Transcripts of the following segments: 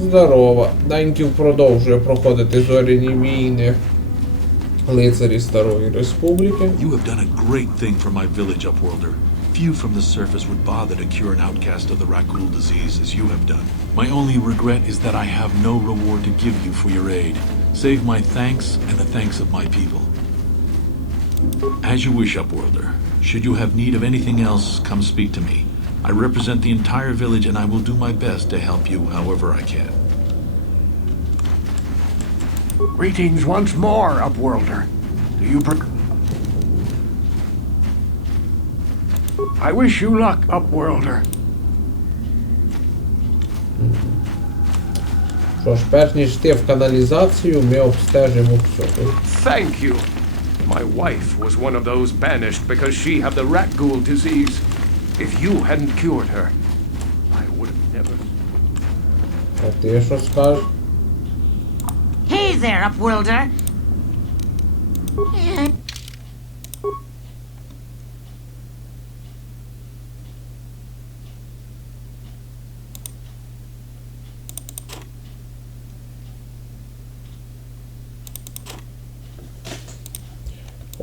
Здорово. Даньків продовжує проходити зоряні війни. Лицарі Старої Республіки. You have done a great thing for my village, Upworlder. Few from the surface would bother to cure an outcast of the Rakul disease as you have done. My only regret is that I have no reward to give you for your aid. Save my thanks and the thanks of my people. As you wish, Upworlder. Should you have need of anything else, come speak to me. I represent the entire village and I will do my best to help you however I can. Greetings once more, Upworlder. Do you I wish you luck, Upworlder. Що ж, перш ніж йти в каналізацію, ми обстежимо все тут. Thank you. My wife was one of those banished because she had the rat ghoul disease. If you hadn't cured her, I would have never... А ти що скажеш? Hey there, Upworlder.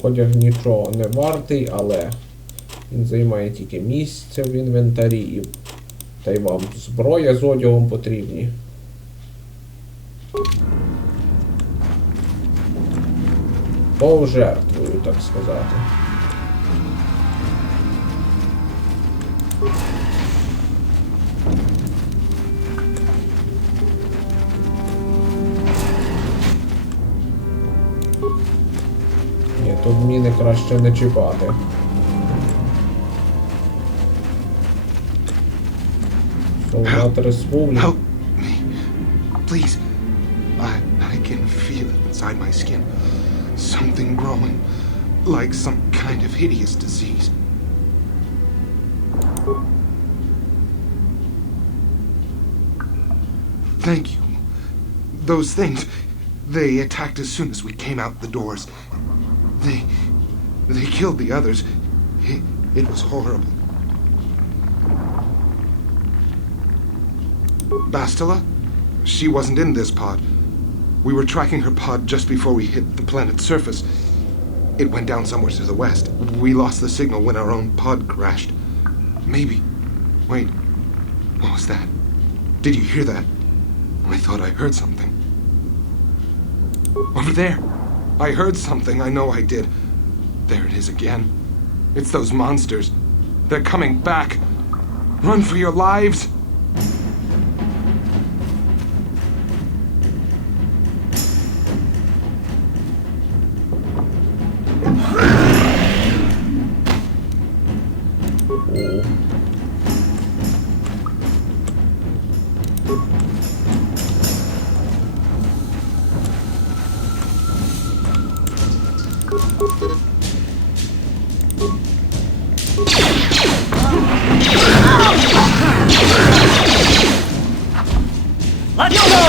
Одяг нічого не вартий, але він займає тільки місце в інвентарі, і та й вам зброя з одягом потрібні. Повжертвую, так сказати. Ні, тут міни краще не чіпати. Солдат Республіки. Help me. Please. I can feel it inside my skin. Something growing. Like some kind of hideous disease. Thank you. Those things, they attacked as soon as we came out the doors. They killed the others. It was horrible. Bastila? She wasn't in this pod. We were tracking her pod just before we hit the planet's surface. It went down somewhere to the west. We lost the signal when our own pod crashed. Maybe. Wait. What was that? Did you hear that? I thought I heard something. Over there. I heard something. I know I did. There it is again. It's those monsters. They're coming back. Run for your lives. Let's go!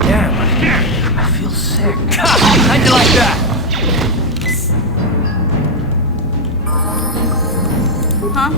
Damn, I feel sick. How'd you like that? Huh?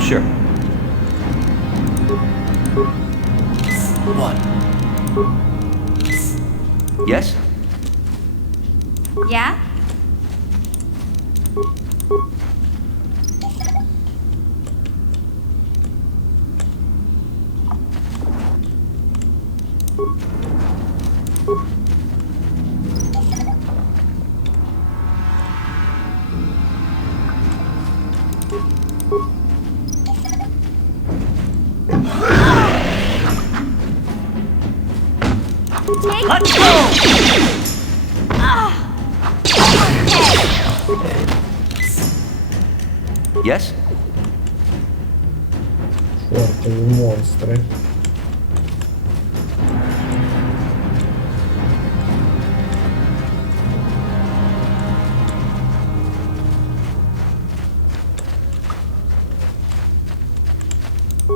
Sure. What? Yes? Yeah? Let's go! Yes? Чортові монстри.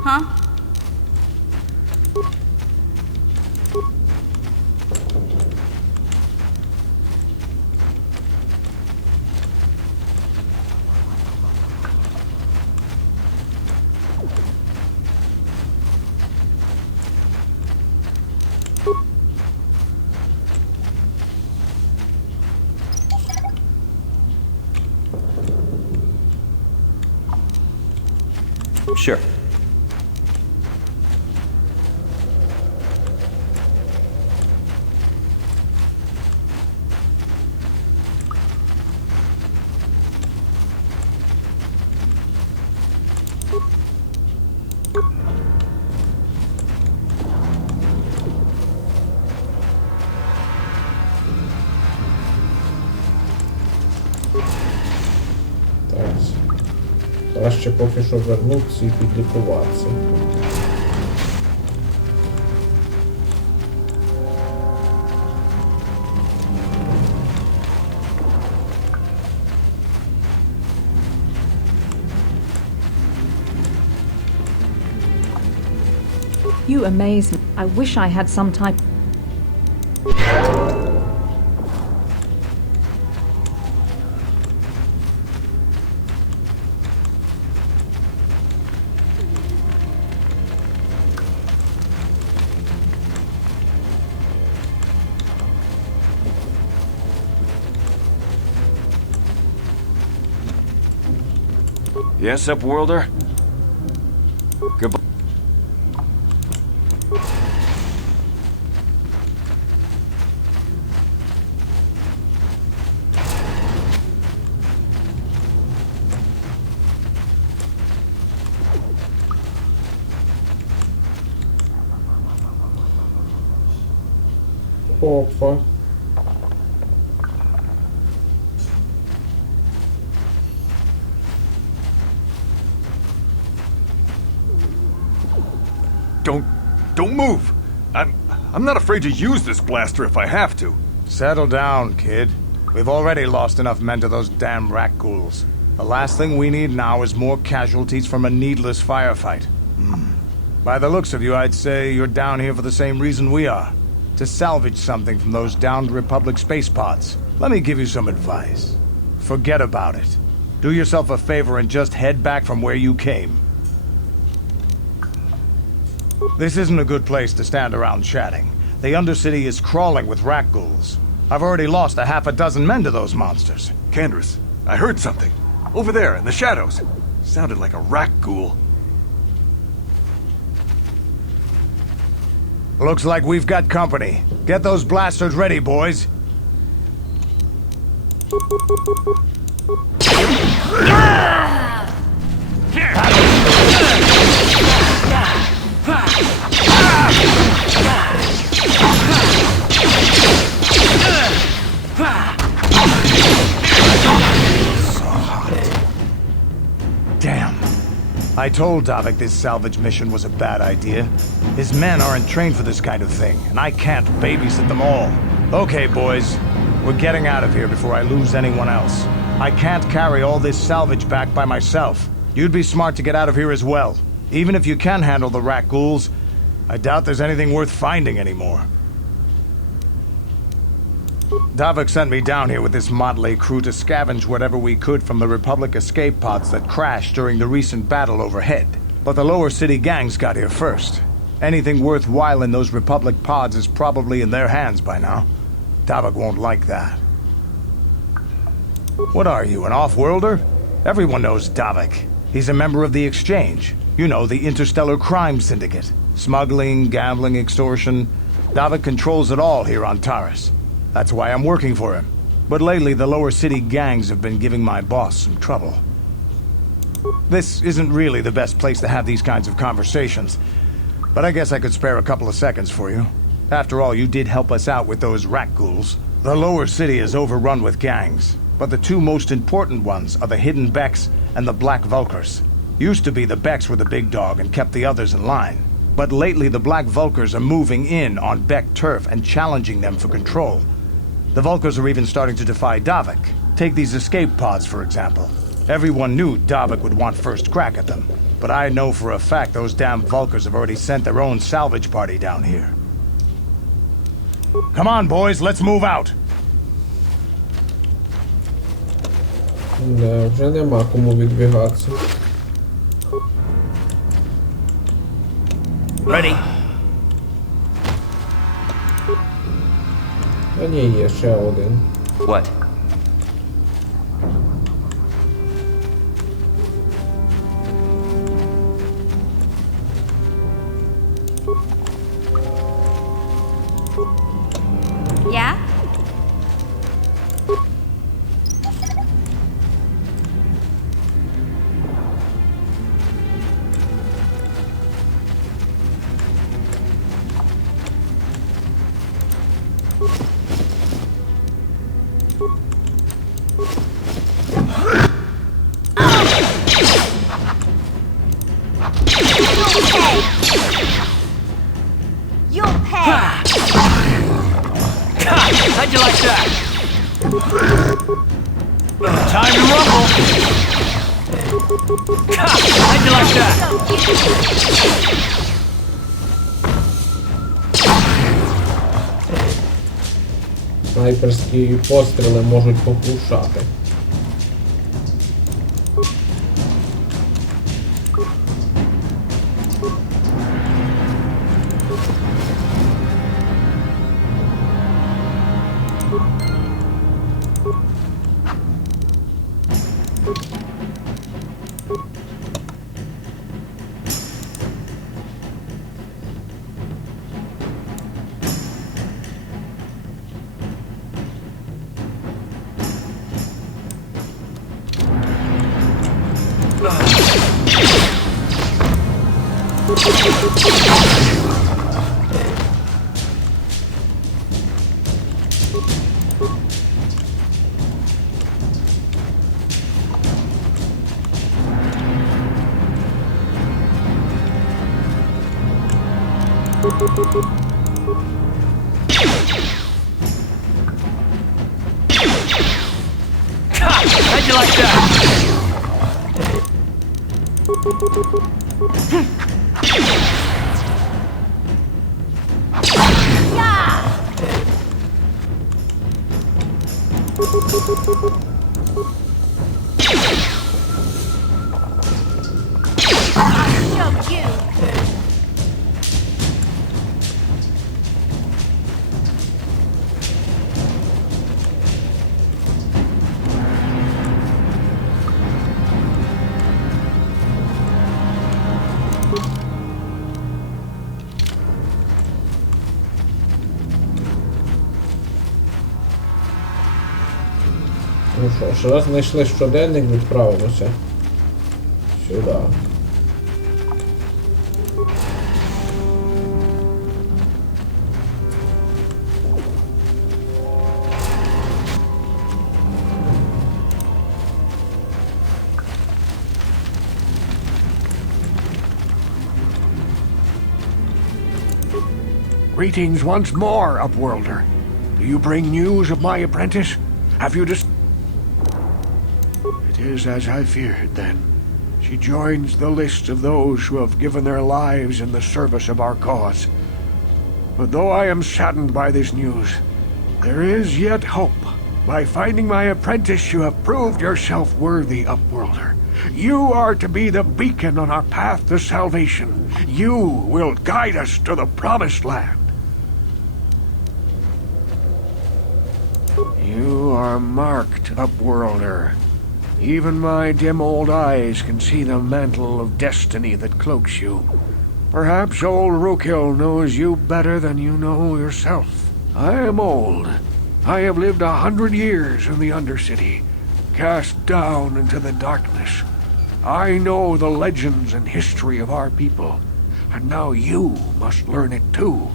Huh? Sure. Так. Краще поки що вернутися і підлікуватися. You amaze me. I wish I had some type. Yes, Upworlder? Goodbye. Опа. Don't move. I'm not afraid to use this blaster if I have to. Settle down, kid. We've already lost enough men to those damn rat ghouls. The last thing we need now is more casualties from a needless firefight. By the looks of you, I'd say you're down here for the same reason we are. To salvage something from those downed Republic space pods. Let me give you some advice. Forget about it. Do yourself a favor and just head back from where you came. This isn't a good place to stand around chatting. The Undercity is crawling with rat ghouls. I've already lost a half a dozen men to those monsters. Candace, I heard something. Over there, in the shadows. Sounded like a rat ghoul. Looks like we've got company. Get those blasters ready, boys. Damn. I told Davik this salvage mission was a bad idea. His men aren't trained for this kind of thing, and I can't babysit them all. Okay, boys. We're getting out of here before I lose anyone else. I can't carry all this salvage back by myself. You'd be smart to get out of here as well. Even if you can handle the rat ghouls, I doubt there's anything worth finding anymore. Davik sent me down here with this motley crew to scavenge whatever we could from the Republic escape pods that crashed during the recent battle overhead. But the lower city gangs got here first. Anything worthwhile in those Republic pods is probably in their hands by now. Davik won't like that. What are you, an off-worlder? Everyone knows Davik. He's a member of the Exchange. You know, the interstellar crime syndicate. Smuggling, gambling, extortion. Davik controls it all here on Taris. That's why I'm working for him. But lately, the lower city gangs have been giving my boss some trouble. This isn't really the best place to have these kinds of conversations, but I guess I could spare a couple of seconds for you. After all, you did help us out with those rat ghouls. The lower city is overrun with gangs, but the two most important ones are the Hidden Becks and the Black Vulkars. Used to be the Becks were the big dog and kept the others in line. But lately the Black Vulkars are moving in on Beck turf and challenging them for control. The Vulkars are even starting to defy Davik. Take these escape pods, for example. Everyone knew Davik would want first crack at them. But I know for a fact those damn Vulkars have already sent their own salvage party down here. Come on, boys, let's move out! Да, вже нема кому відбігатися. Ready? А ні, є ще один. What? Yeah? You'll pay. How'd you like that? Time to rumble! How'd you like that? Снайперські постріли можуть покушати. How'd you like that? I'll show you. Ну що ж, раз знайшли щоденник, відправимося сюди. Greetings once more, Upworlder. Do you bring news of my apprentice? Have you just... It is as I feared, then. She joins the list of those who have given their lives in the service of our cause. But though I am saddened by this news, there is yet hope. By finding my apprentice, you have proved yourself worthy, Upworlder. You are to be the beacon on our path to salvation. You will guide us to the promised land. You are marked, Upworlder. Even my dim old eyes can see the mantle of destiny that cloaks you. Perhaps old Rookhill knows you better than you know yourself. I am old. I have lived 100 years in the Undercity, cast down into the darkness. I know the legends and history of our people, and now you must learn it too.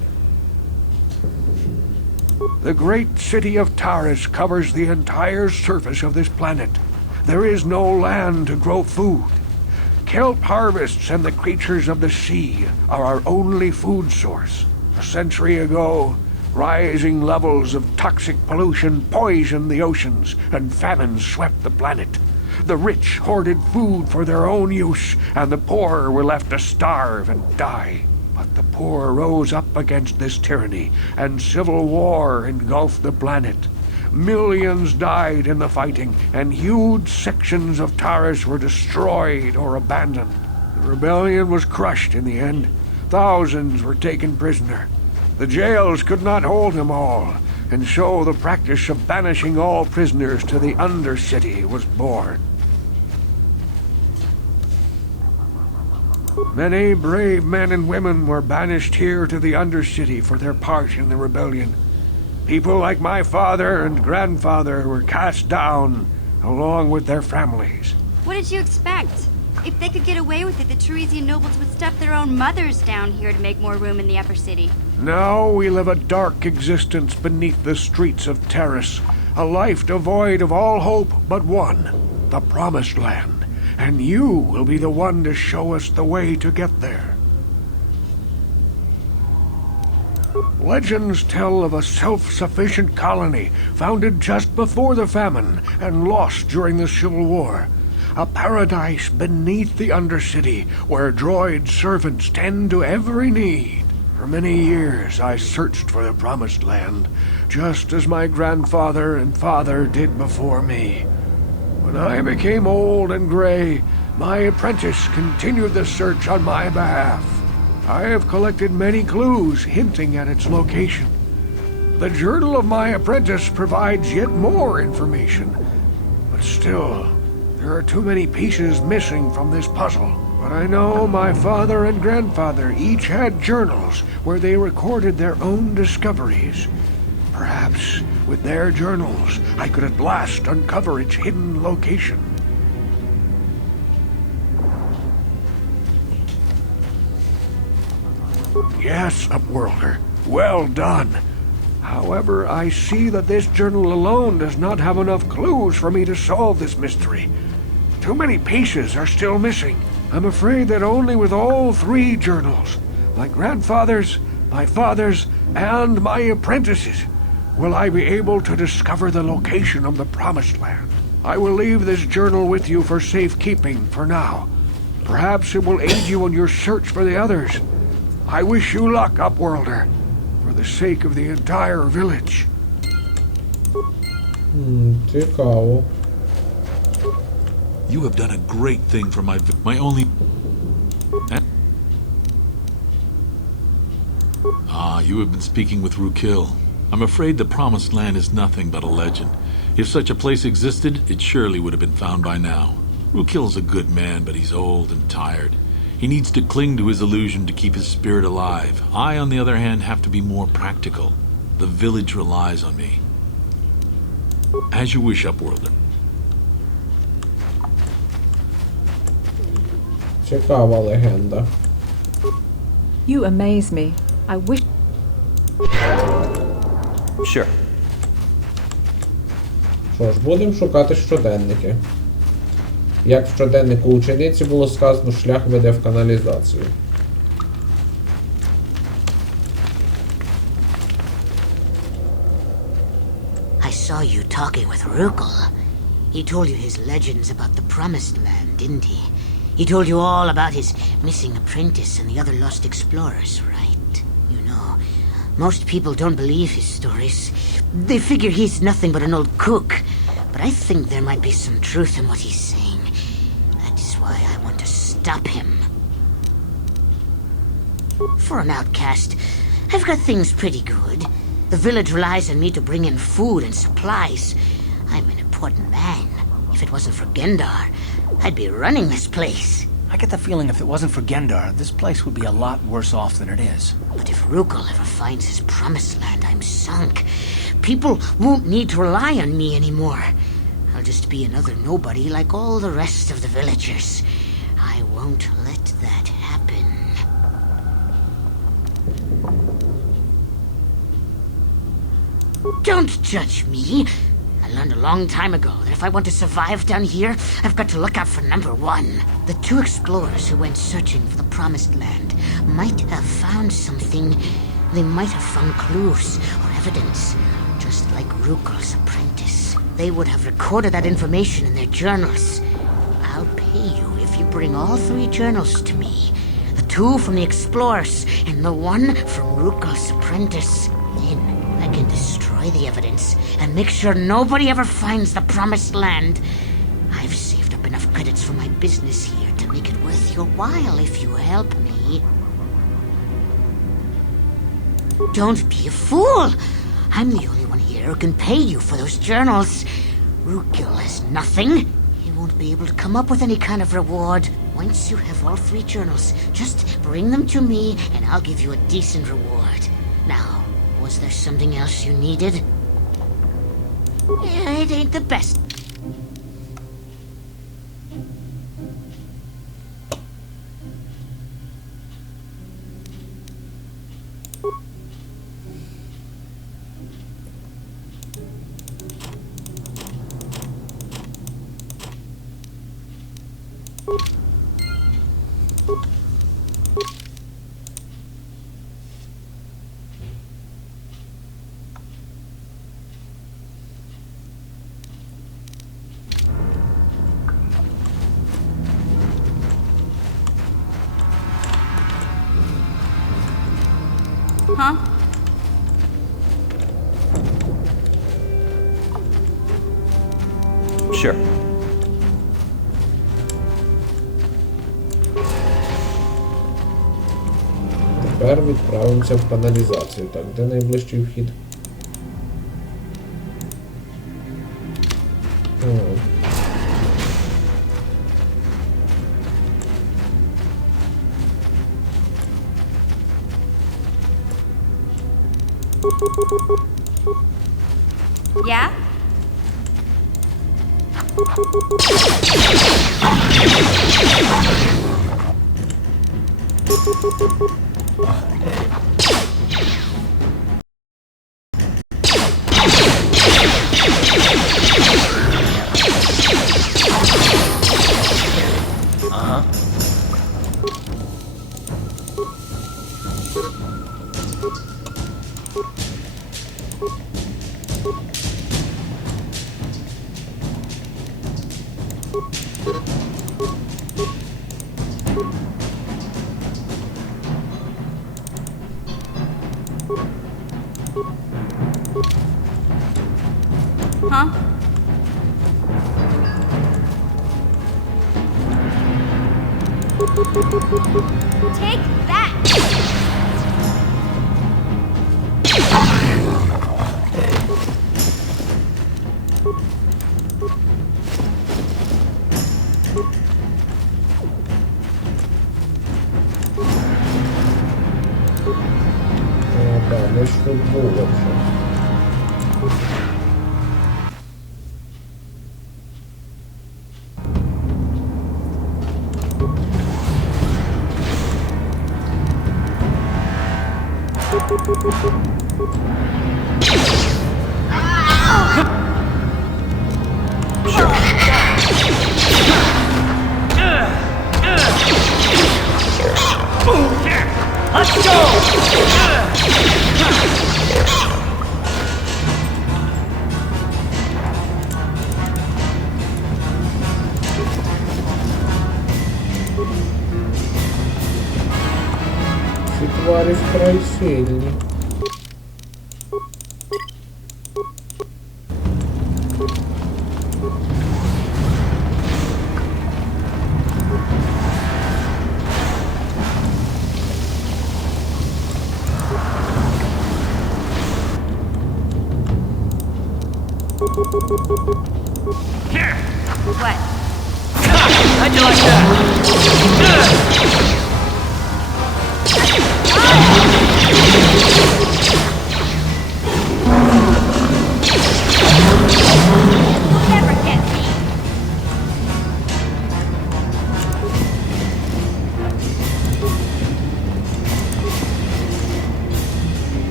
The great city of Taris covers the entire surface of this planet. There is no land to grow food. Kelp harvests and the creatures of the sea are our only food source. A century ago, rising levels of toxic pollution poisoned the oceans, and famine swept the planet. The rich hoarded food for their own use, and the poor were left to starve and die. But the poor rose up against this tyranny, and civil war engulfed the planet. Millions died in the fighting, and huge sections of Taris were destroyed or abandoned. The rebellion was crushed in the end. Thousands were taken prisoner. The jails could not hold them all, and so the practice of banishing all prisoners to the Undercity was born. Many brave men and women were banished here to the Undercity for their part in the rebellion. People like my father and grandfather were cast down, along with their families. What did you expect? If they could get away with it, the Teresian nobles would stuff their own mothers down here to make more room in the upper city. Now we live a dark existence beneath the streets of Taris, a life devoid of all hope but one, the Promised Land. And you will be the one to show us the way to get there. Legends tell of a self-sufficient colony founded just before the famine and lost during the Civil War. A paradise beneath the Undercity where droid servants tend to every need. For many years I searched for the Promised Land, just as my grandfather and father did before me. When I became old and gray, my apprentice continued the search on my behalf. I have collected many clues hinting at its location. The journal of my apprentice provides yet more information. But still, there are too many pieces missing from this puzzle. But I know my father and grandfather each had journals where they recorded their own discoveries. Perhaps with their journals, I could at last uncover its hidden location. Yes, Upworlder. Well done. However, I see that this journal alone does not have enough clues for me to solve this mystery. Too many pieces are still missing. I'm afraid that only with all three journals, my grandfather's, my father's, and my apprentice's, will I be able to discover the location of the Promised Land. I will leave this journal with you for safekeeping for now. Perhaps it will aid you in your search for the others. I wish you luck, Upworlder, for the sake of the entire village. Цікаво. You have done a great thing for my only... Ah, you have been speaking with Rukil. I'm afraid the Promised Land is nothing but a legend. If such a place existed, it surely would have been found by now. Rukil's a good man, but he's old and tired. He needs to cling to his illusion to keep his spirit alive. I, on the other hand, have to be more practical. The village relies on me. As you wish, Upworlder. Цікава легенда. You amaze me. I wish... Sure. Що ж, будемо шукати щоденники. Як в щоденнику учениці було сказано, шлях веде в каналізацію. I saw you talking with Rukil. He told you his legends about the Promised Land, didn't he? He told you all about his missing apprentice and the other lost explorers, right? You know, most people don't believe his stories. They figure he's nothing but an old cook. But I think there might be some truth in what he's saying. That is why I want to stop him. For an outcast, I've got things pretty good. The village relies on me to bring in food and supplies. I'm an important man. If it wasn't for Gendar, I'd be running this place. I get the feeling if it wasn't for Gendar, this place would be a lot worse off than it is. But if Rukil ever finds his Promised Land, I'm sunk. People won't need to rely on me anymore. I'll just be another nobody like all the rest of the villagers. I won't let that happen. Don't judge me. I learned a long time ago that if I want to survive down here, I've got to look out for number one. The two explorers who went searching for the Promised Land might have found something. They might have found clues or evidence, just like Rukel's apprentice. They would have recorded that information in their journals. I'll pay you if you bring all three journals to me. The two from the explorers and the one from Rukel's apprentice. Then I can destroy the evidence and make sure nobody ever finds the Promised Land. I've saved up enough credits for my business here to make it worth your while if you help me. Don't be a fool! I'm the only one here who can pay you for those journals. Rukel has nothing. He won't be able to come up with any kind of reward. Once you have all three journals, just bring them to me and I'll give you a decent reward. Now, was there something else you needed? Yeah, it ain't the best. Huh? Sure. Тепер відправимося в каналізацію. Так, де найближчий вхід? О. Yeah? Huh? Take that! Так, ну ж тут було вже. Let's go! Ці тварі вкрай сильні. What? How'd you like that? You'll never get me!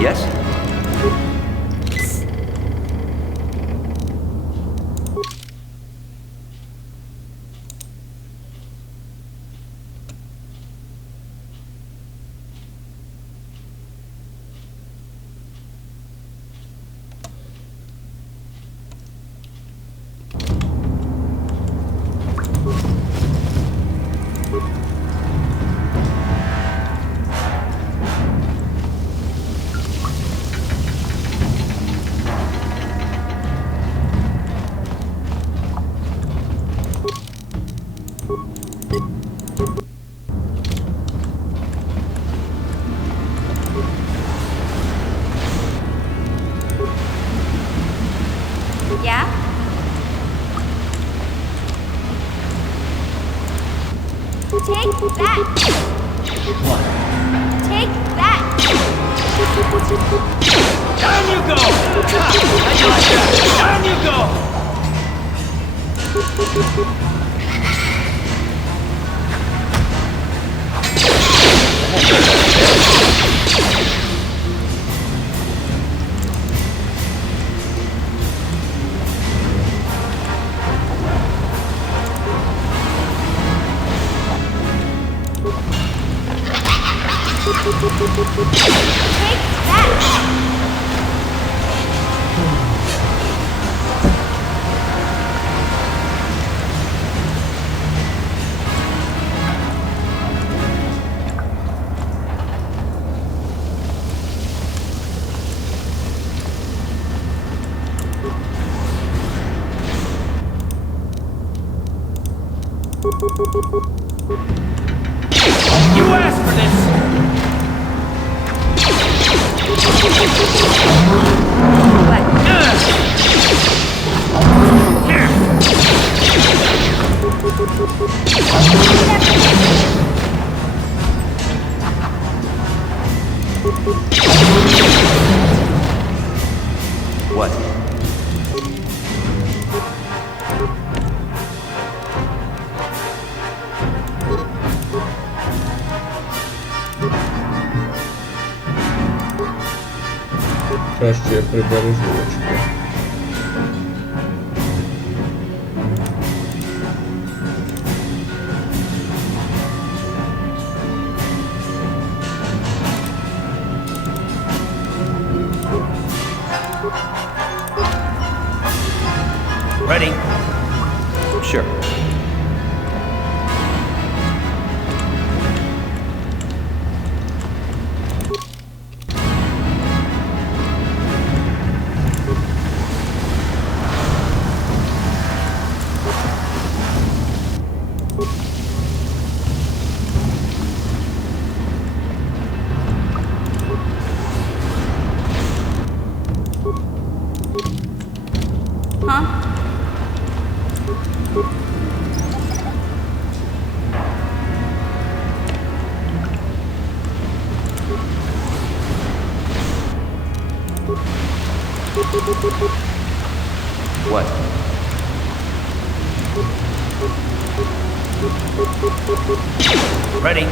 Yes? Yeah? Take that! What? Take that! Down you go! How'd you like that? Down you go! Take that! You asked for this! What? What? Краще я приберу жвачку. Ready? Sure. Huh? What? Ready?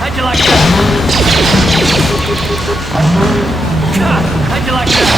How'd you like that? How'd you like that?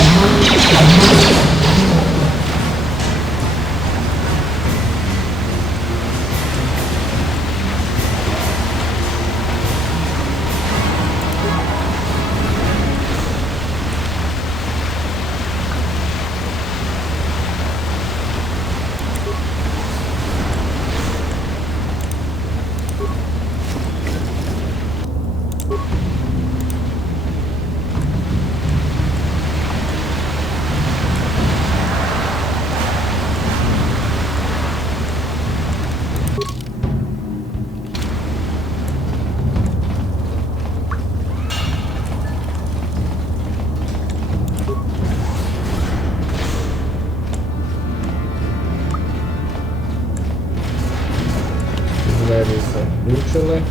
Двері заключили.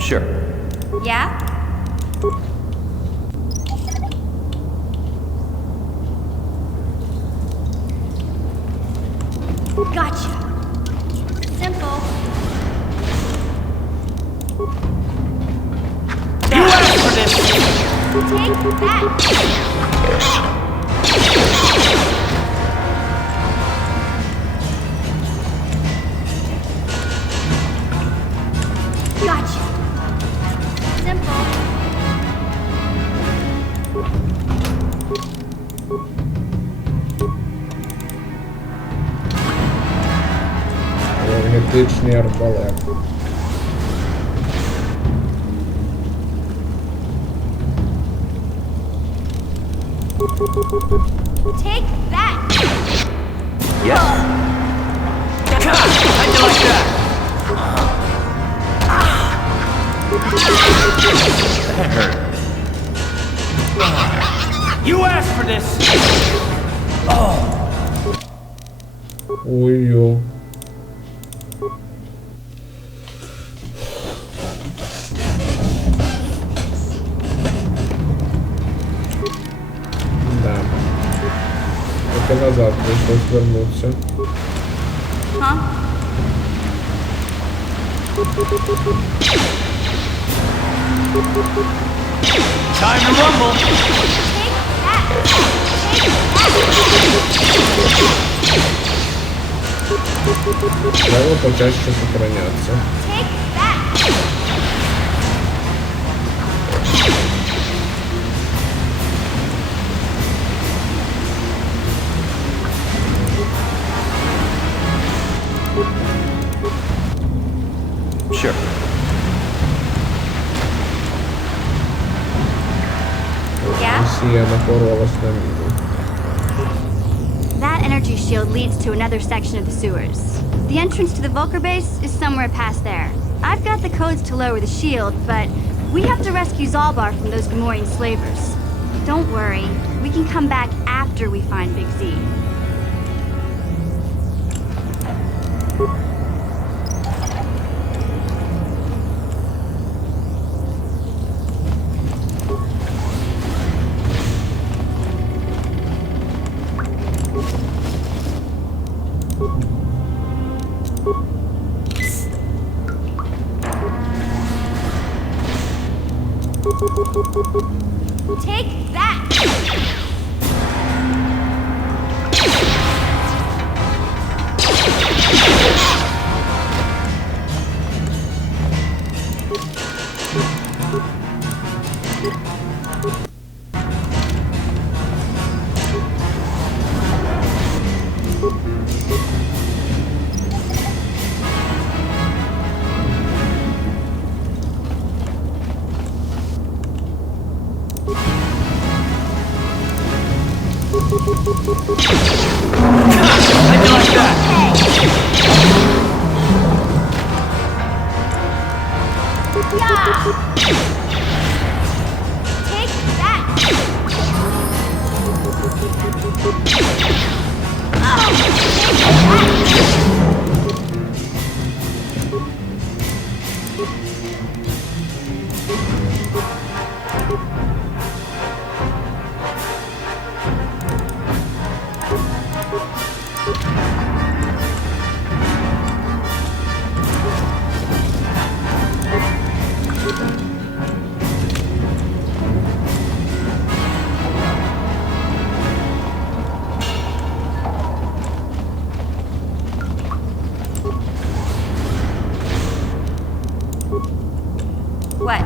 Sure. Yeah? Gotcha. Simple. You asked for this! Take that! Gotcha. Simple. Енергетичний арбалет. Take that! Yes. How'd you like that? That hurt. You asked for this! Ой-ё. Да. Только назад пришлось вернуться. Huh? Time to rumble! Треба почаще сохраняться. Take that! Sure. Yeah? Місія напоролась на міну. That energy shield leads to another section of the sewers. The entrance to the Vulcar base is somewhere past there. I've got the codes to lower the shield, but we have to rescue Zalbar from those Gamorrean slavers. Don't worry, we can come back after we find Big Z. Take that! How'd you like that? Yeah! Take that! What?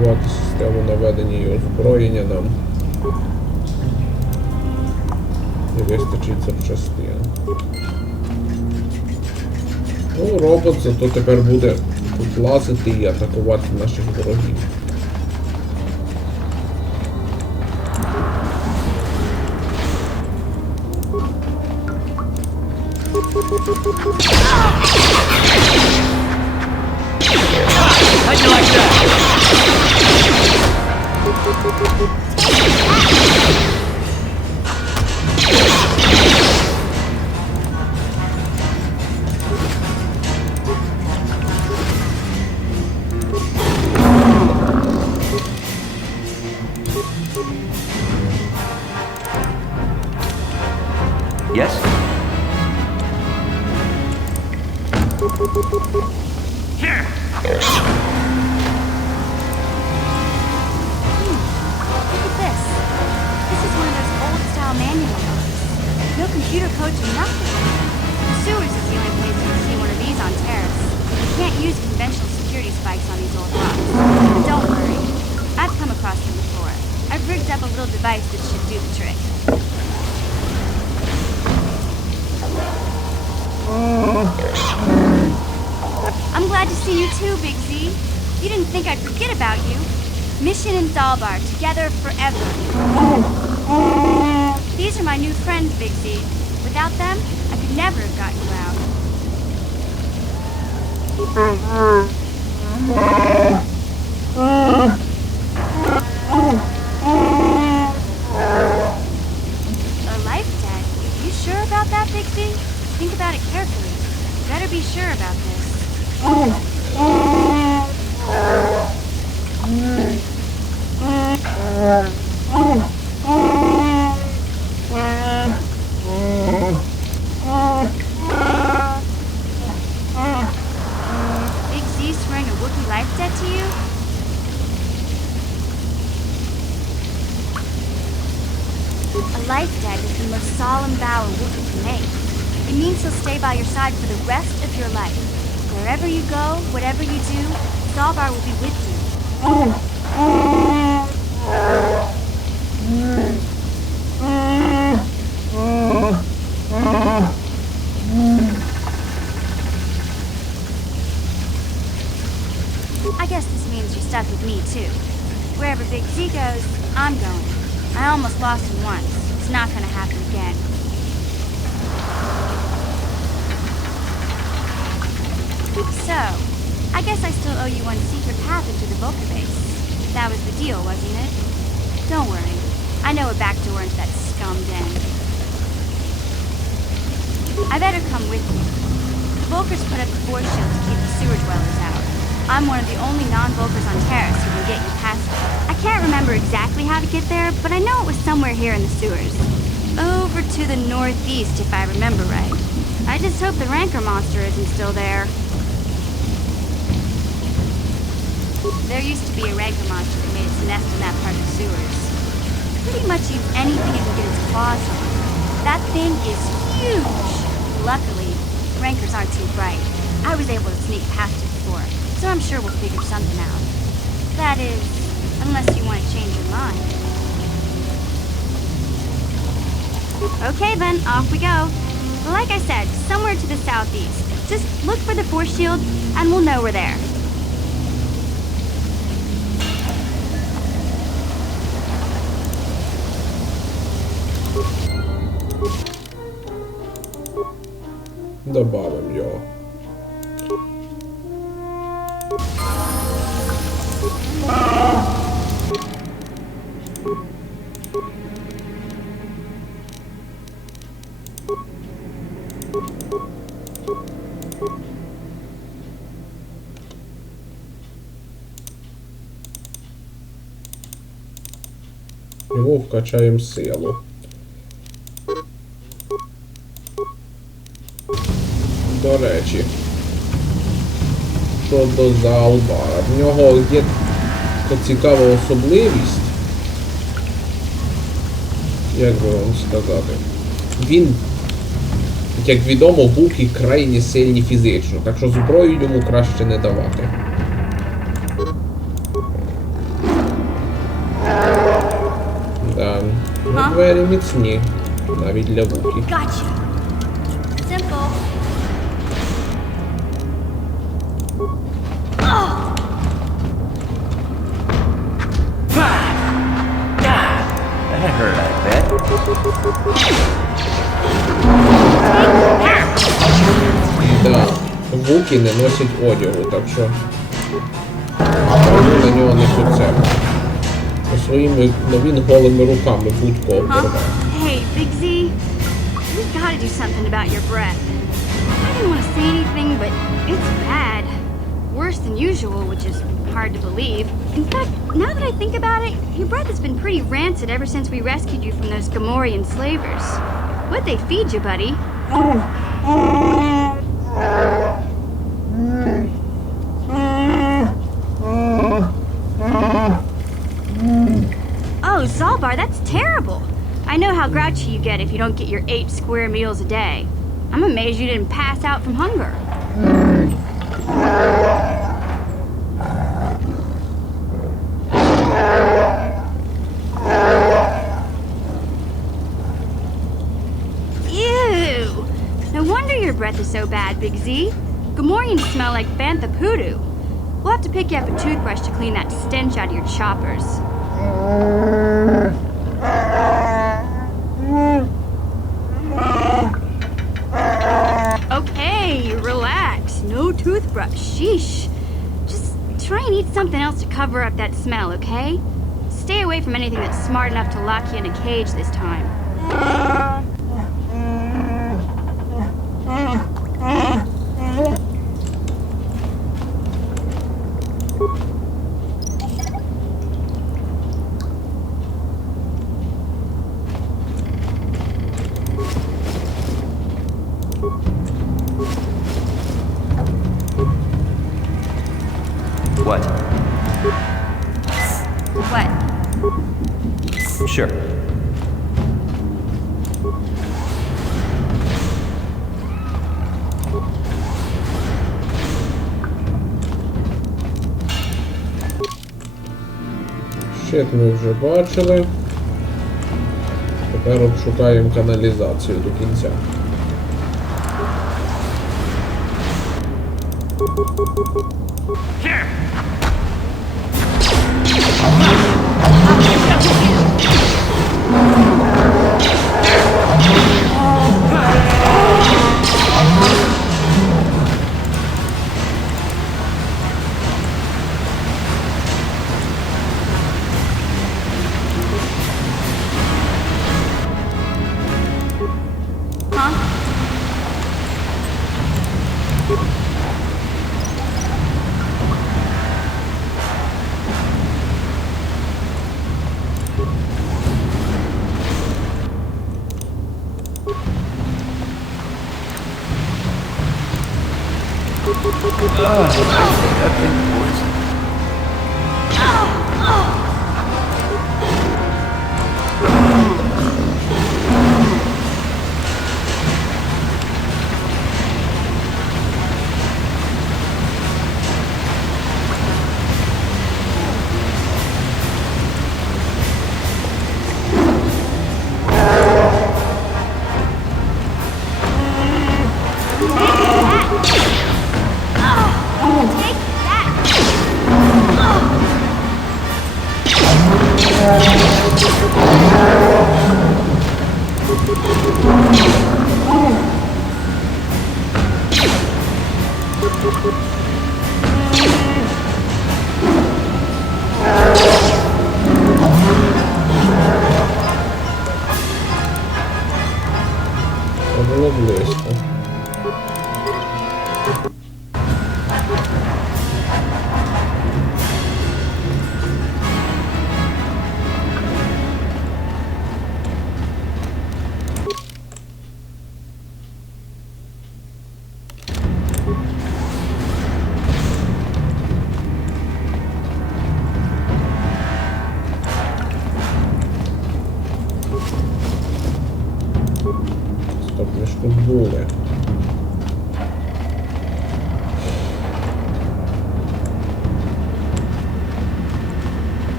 Налаштувати систему наведення і озброєння нам не вистачить запчастин. Ну, робот зато тепер буде тут лазити і атакувати наших ворогів. How'd you like that? Yes? Here! Look at this. This is one of those old-style manual books. No computer codes or nothing. The sewers is the only place you can see one of these on Terrace. You can't use conventional security spikes on these old rocks. But don't worry. I've come across them before. I've rigged up a little device that should do the trick. I'm glad to see you too, Big Z. You didn't think I'd forget about you. Mission and Zalbar, together forever. These are my new friends, Big Z. Without them, I could never have got you out. A life debt? You sure about that, Big Z? Think about it carefully. You better be sure about this. Big Z swearing a Wookiee life debt to you? A life debt is the most solemn vow a Wookiee can make. It means he'll stay by your side for the rest of your life. Wherever you go, whatever you do, Zalbar will be with you. I guess this means you're stuck with me, too. Wherever Big Z goes, I'm going. I almost lost him once. It's not gonna happen again. So, I guess I still owe you one secret path into the Vulcan base. That was the deal, wasn't it? Don't worry. I know a back door into that scum den. I better come with you. The Vulkars put up the force shield to keep the sewer dwellers out. I'm one of the only non-Vulkars on Terrace who can get you past it. I can't remember exactly how to get there, but I know it was somewhere here in the sewers. Over to the northeast, if I remember right. I just hope the Rancor monster isn't still there. There used to be a Rancor monster that made its nest in that part of the sewers. Pretty much eats anything it can get its claws on. That thing is huge! Luckily, Rancors aren't too bright. I was able to sneak past it before, so I'm sure we'll figure something out. That is, unless you want to change your mind. Okay then, off we go. Like I said, somewhere to the southeast. Just look for the force shield, and we'll know we're there. Добавим його. Йому вкачаємо силу. До речі, щодо Залбара, в нього є така цікава особливість, як би вам сказати, він, як відомо, Вуки крайні сильні фізично, так що зброю йому краще не давати. двері міцні, навіть для вуки. Gotcha. Simple. That hurt, I bet. Да, вуки не носять одягу, так що на нього несуть це. Своїми він голими руками будку обірвав. Hey, Big Z, we gotta do something about your breath. I didn't want to say anything, but it's bad. Worse than usual, which is hard to believe. In fact, now that I think about it, your breath has been pretty rancid ever since we rescued you from those Gamorrean slavers. What'd they feed you, buddy? Oh, Zalbar, that's terrible. I know how grouchy you get if you don't get your 8 square meals a day. I'm amazed you didn't pass out from hunger. Ew! No wonder your breath is so bad, Big Z. Gamorreans smell like bantha poodoo. We'll have to pick you up a toothbrush to clean that stench out of your choppers. Okay, relax. No toothbrush. Sheesh. Just try and eat something else to cover up that smell, okay? Stay away from anything that's smart enough to lock you in a cage this time. What? What? Sure. Щит ми вже бачили. Тепер обшукаємо каналізацію до кінця. Це було близько. Стоп, ми ж тут були.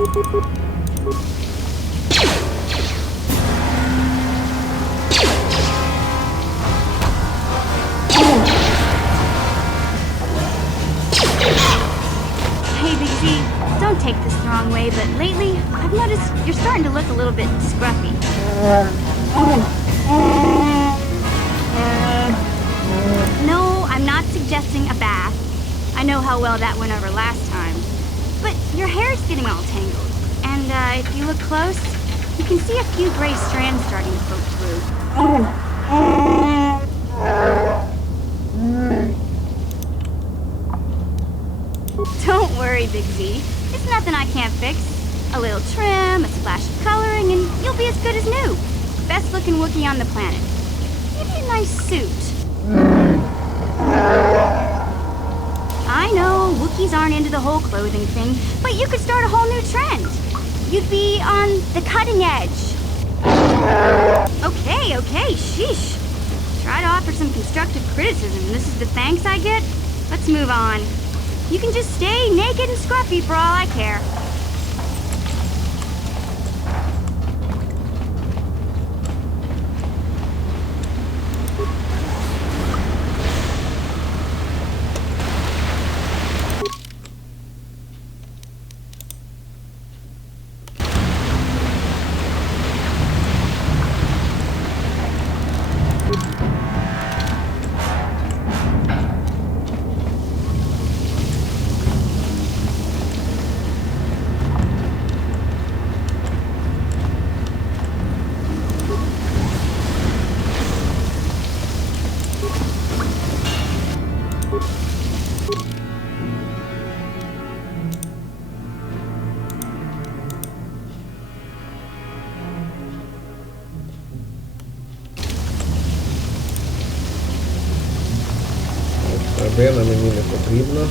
Hey, Big Z, don't take this the wrong way, but lately, I've noticed you're starting to look a little bit scruffy. No, I'm not suggesting a bath. I know how well that went over last time. But your hair's getting all tangled. And if you look close, you can see a few gray strands starting to poke through. Don't worry, Big Z. It's nothing I can't fix. A little trim, a splash of coloring, and you'll be as good as new. Best looking Wookiee on the planet. Maybe a nice suit. I know, Wookiees aren't into the whole clothing thing, but you could start a whole new trend. You'd be on the cutting edge. Okay, sheesh. Try to offer some constructive criticism, and this is the thanks I get? Let's move on. You can just stay naked and scruffy for all I care. Драбина мені не потрібна.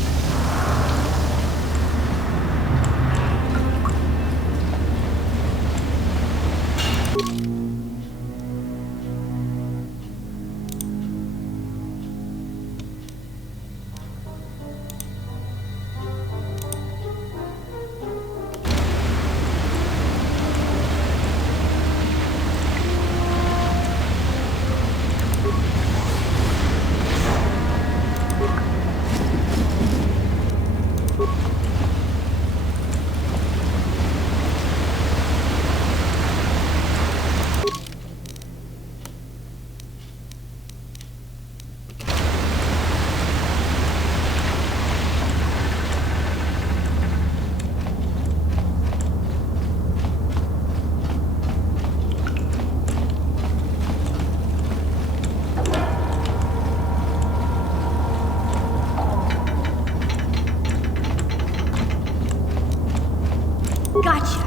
Gotcha.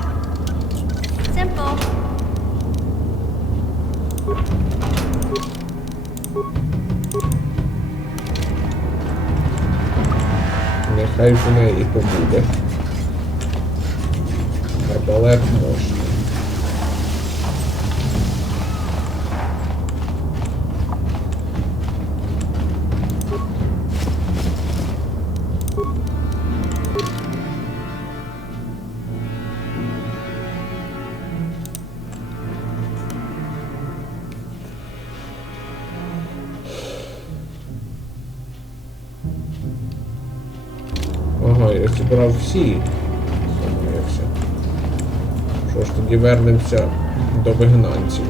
Simple. Нехай в неї і побуде. Арбалет можна. Ага, я зібрав всі. Замаявся. Що ж, тоді вернемося до вигнанців.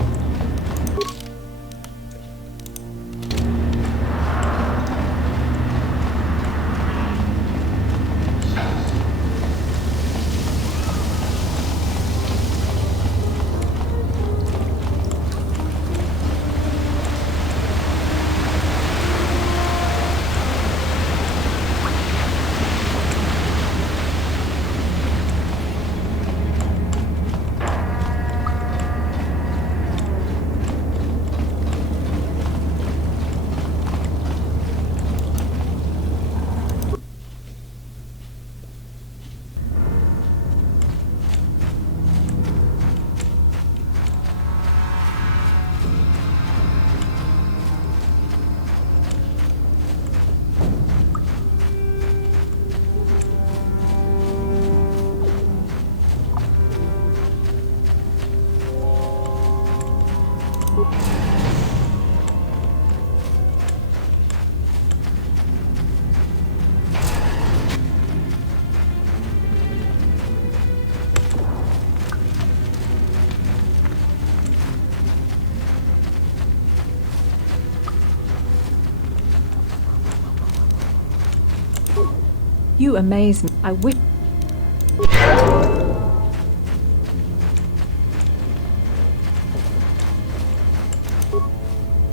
You amaze me. I wish.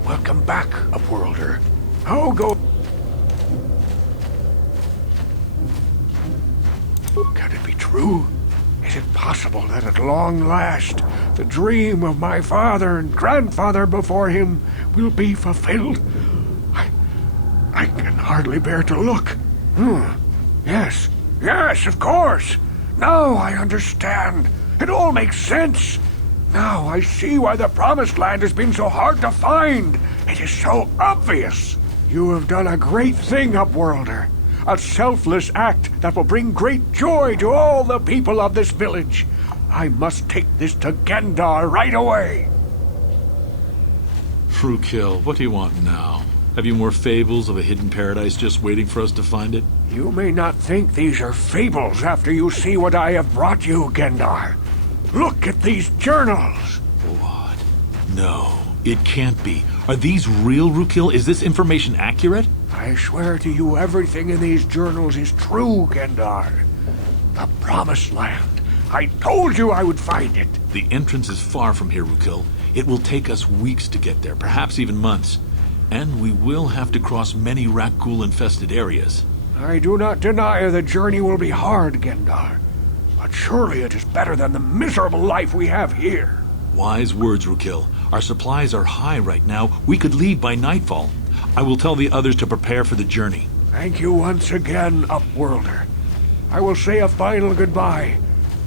Welcome back, Upworlder. How go... Can it be true? Is it possible that at long last, the dream of my father and grandfather before him will be fulfilled? I can hardly bear to look. Yes, of course. Now I understand. It all makes sense. Now I see why the Promised Land has been so hard to find. It is so obvious. You have done a great thing, Upworlder. A selfless act that will bring great joy to all the people of this village. I must take this to Gendar right away. Frukill, what do you want now? Have you more fables of a hidden paradise just waiting for us to find it? You may not think these are fables after you see what I have brought you, Gendar. Look at these journals. What? No, it can't be. Are these real, Frukill? Is this information accurate? I swear to you everything in these journals is true, Gendar. The Promised Land. I told you I would find it. The entrance is far from here, Frukill. It will take us weeks to get there, perhaps even months. And we will have to cross many Rakghoul-infested areas. I do not deny the journey will be hard, Gendar. But surely it is better than the miserable life we have here. Wise words, Frukill. Our supplies are high right now. We could leave by nightfall. I will tell the others to prepare for the journey. Thank you once again, Upworlder. I will say a final goodbye.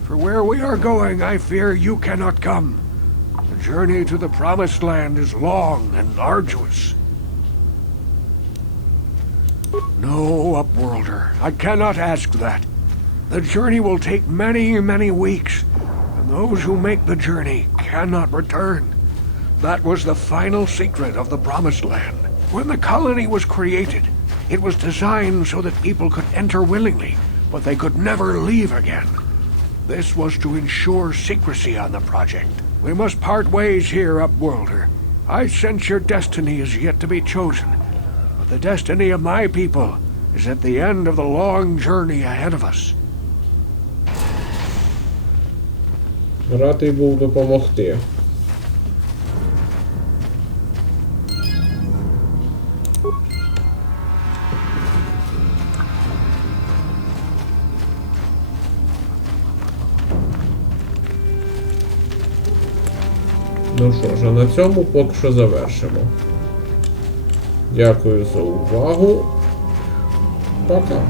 For where we are going, I fear you cannot come. The journey to the Promised Land is long and arduous. No, Upworlder, I cannot ask that. The journey will take many, many weeks, and those who make the journey cannot return. That was the final secret of the Promised Land. When the colony was created, it was designed so that people could enter willingly, but they could never leave again. This was to ensure secrecy on the project. We must part ways here, Upworlder. I sense your destiny is yet to be chosen. The destiny of my people is at the end of the long journey ahead of us. Радий був допомогти. Ну що ж, а на цьому поки що завершимо. Дякую за увагу. Пока.